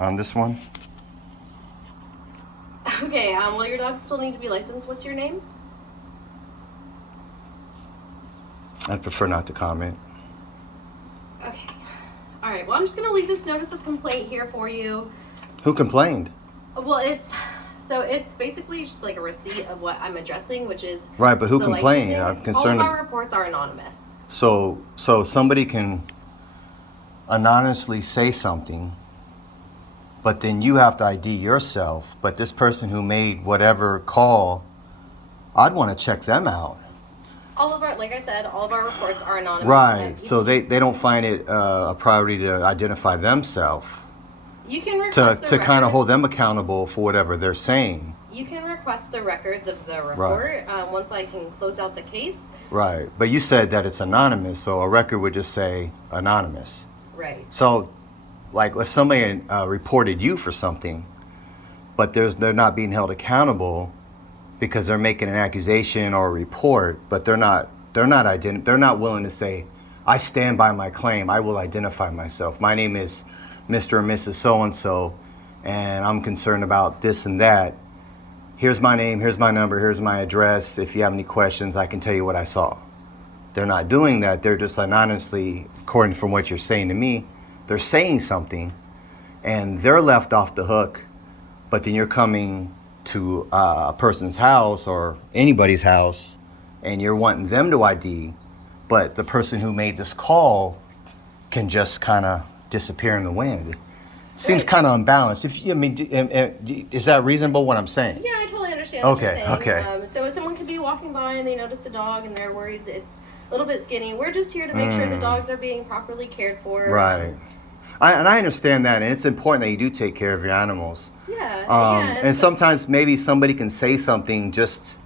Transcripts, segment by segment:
on this one. Okay, well, your dogs still need to be licensed. What's your name? I'd prefer not to comment. Okay. All right, well, I'm just going to leave this notice of complaint here for you. Who complained? Well, it's basically just like a receipt of what I'm addressing, which is... Right, but who complained? I'm concerned. All of our reports are anonymous. So somebody can anonymously say something, but then you have to ID yourself. But this person who made whatever call, I'd want to check them out. All of our, like I said, all of our reports are anonymous. Right, so they don't find it a priority to identify themselves. You can request to kind of hold them accountable for whatever they're saying. You can request the records of the report once I can close out the case. Right, but you said that it's anonymous, so a record would just say anonymous. Right. So, like, if somebody reported you for something, but they're not being held accountable because they're making an accusation or a report, but they're not willing to say, I stand by my claim. I will identify myself. My name is Mr. or Mrs. So-and-so, and I'm concerned about this and that. Here's my name, here's my number, here's my address. If you have any questions, I can tell you what I saw. They're not doing that. They're just anonymously, according from what you're saying to me, they're saying something, and they're left off the hook, but then you're coming to a person's house or anybody's house, and you're wanting them to ID, but the person who made this call can just kind of disappear in the wind. It seems kind of unbalanced. Is that reasonable what I'm saying? Yeah, I totally understand what you're saying. Okay. So if someone could be walking by and they notice a dog and they're worried that it's a little bit skinny, we're just here to make sure the dogs are being properly cared for. Right. I understand that, and it's important that you do take care of your animals. Yeah. And sometimes maybe somebody can say something just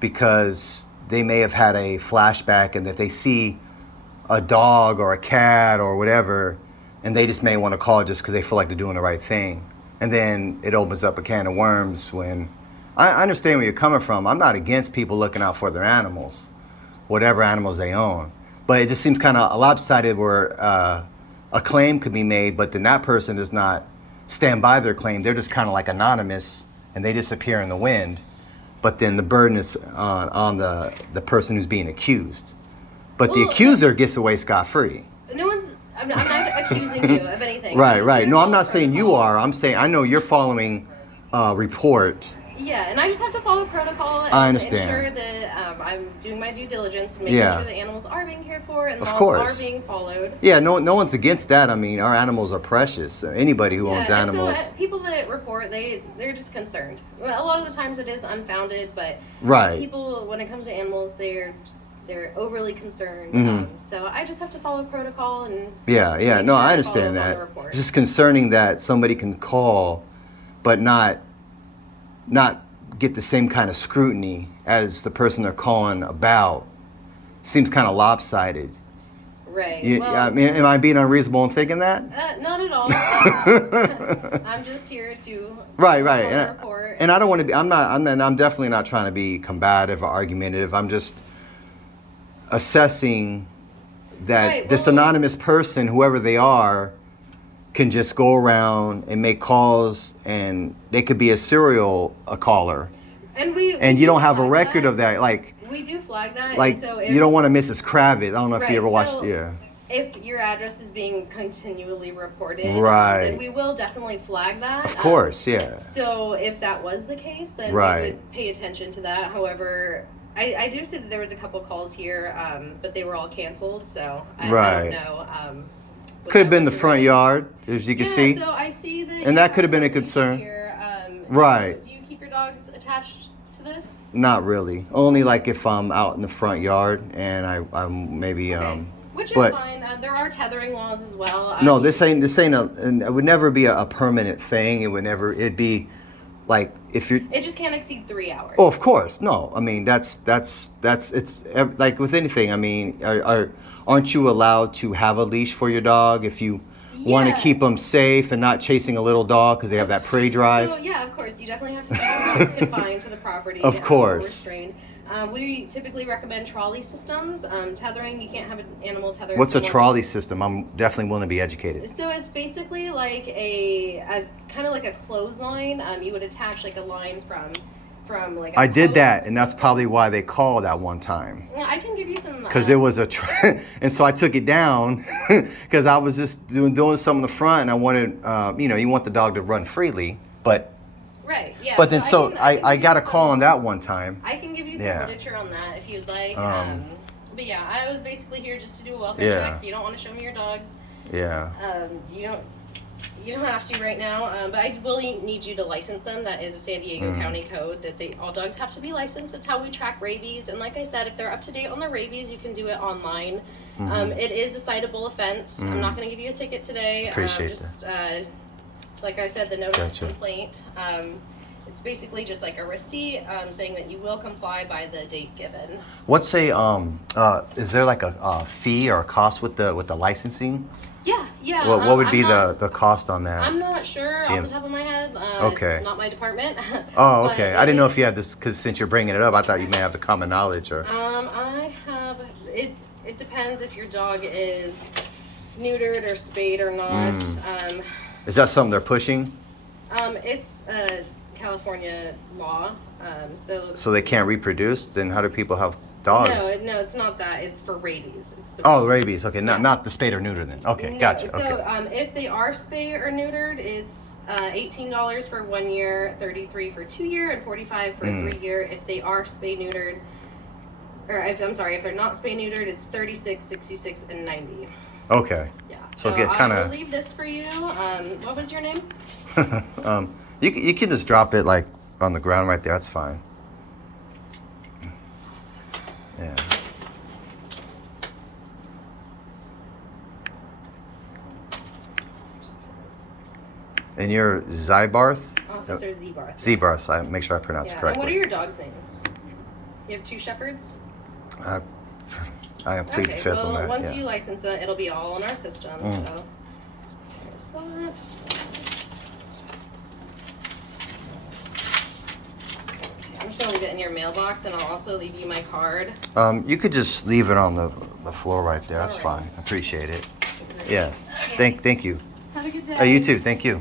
because they may have had a flashback, and that they see a dog or a cat or whatever, and they just may want to call just because they feel like they're doing the right thing. And then it opens up a can of worms. When I understand where you're coming from. I'm not against people looking out for their animals, whatever animals they own. But it just seems kind of lopsided where a claim could be made, but then that person does not stand by their claim. They're just kind of like anonymous, and they disappear in the wind. But then the burden is on the person who's being accused. But the accuser gets away scot-free. I'm not accusing you of anything. Right. No, I'm not saying you are. I'm saying I know you're following report. Yeah, and I just have to follow protocol and I understand. ensure that I'm doing my due diligence and making sure the animals are being cared for and the laws are being followed. Yeah, no one's against that. I mean, our animals are precious. Anybody who owns animals. So people that report, they're just concerned. Well, a lot of the times it is unfounded, but people, when it comes to animals, they're overly concerned. Mm-hmm. So I just have to follow protocol and No, I understand that. It's just concerning that somebody can call, but not get the same kind of scrutiny as the person they're calling about. Seems kind of lopsided. Right. I mean, am I being unreasonable in thinking that? Not at all. I'm just here to right. report. And I don't want to be. I'm definitely not trying to be combative or argumentative. I'm just assessing that this anonymous person, whoever they are, can just go around and make calls, and they could be a serial caller. And you don't have a record of that. Like, we do flag that. Like, so you don't want to Mrs. Kravitz. I don't know if you ever watched. If your address is being continually reported, then we will definitely flag that. Of course, yeah. So if that was the case, then we would pay attention to that. However, I do see that there was a couple calls here, but they were all canceled, so I don't know. Could have been the front yard, as you can see. So I see that. And that could have been a concern. Here. Right. Do you keep your dogs attached to this? Not really. Only like if I'm out in the front yard and I'm maybe Which is fine. There are tethering laws as well. No, this ain't it would never be a permanent thing. It'd be like if you. It just can't exceed 3 hours. Oh, of course. No. I mean, that's it's like with anything. I mean, aren't you allowed to have a leash for your dog if you want to keep them safe and not chasing a little dog because they have that prey drive? So, yeah, of course. You definitely have to keep your dogs confined to the property. Of course. Restrained. We typically recommend trolley systems. Tethering, you can't have an animal tethered. What's a trolley system? I'm definitely willing to be educated. So it's basically like a kind of like a clothesline. You would attach like a line from like. I did that, and that's probably why they called at one time. Yeah, I can give you some. Because it was and so I took it down because I was just doing something in the front, and I wanted, you want the dog to run freely, but. Right. Yeah. But then I got a call on that one time. I can give you some literature on that if you'd like. But yeah, I was basically here just to do a welfare check. If you don't want to show me your dogs. Yeah. You don't have to right now, but I will need you to license them. That is a San Diego County code that all dogs have to be licensed. It's how we track rabies. And like I said, if they're up to date on their rabies, you can do it online. It is a citable offense. I'm not going to give you a ticket today. Appreciate that. Like I said, the notice of complaint. It's basically just like a receipt saying that you will comply by the date given. What's is there like a fee or a cost with the licensing? Yeah. What would be the cost on that? I'm not sure off the top of my head. Okay. It's not my department. Oh, okay. I didn't know if you had this, because since you're bringing it up, I thought you may have the common knowledge or. I have it. It depends if your dog is neutered or spayed or not. Is that something they're pushing? It's a California law. So they can't reproduce? Then how do people have dogs? No, it's not that. It's for rabies. It's the rabies. Okay, not the spayed or neutered then. Okay, no, gotcha. So if they are spayed or neutered, it's $18 for 1 year, $33 for 2 year, and $45 for 3 year. If they are spay neutered, if they're not spay neutered, it's $36, $66, and $90. Okay. Yeah. So get kind of. I'll leave this for you. What was your name? You can just drop it like on the ground right there. That's fine. Awesome. Yeah. And you're Zybarth? Officer Zebarth. Zebarth. So I make sure I pronounce it correctly. And what are your dogs' names? You have 2 shepherds? I plead the fifth on that. Once you license it, it'll be all in our system. So there's that. I'm just gonna leave it in your mailbox, and I'll also leave you my card. You could just leave it on the floor right there. That's fine. I appreciate it. Yeah. Okay. Thank you. Have a good day. You too. Thank you.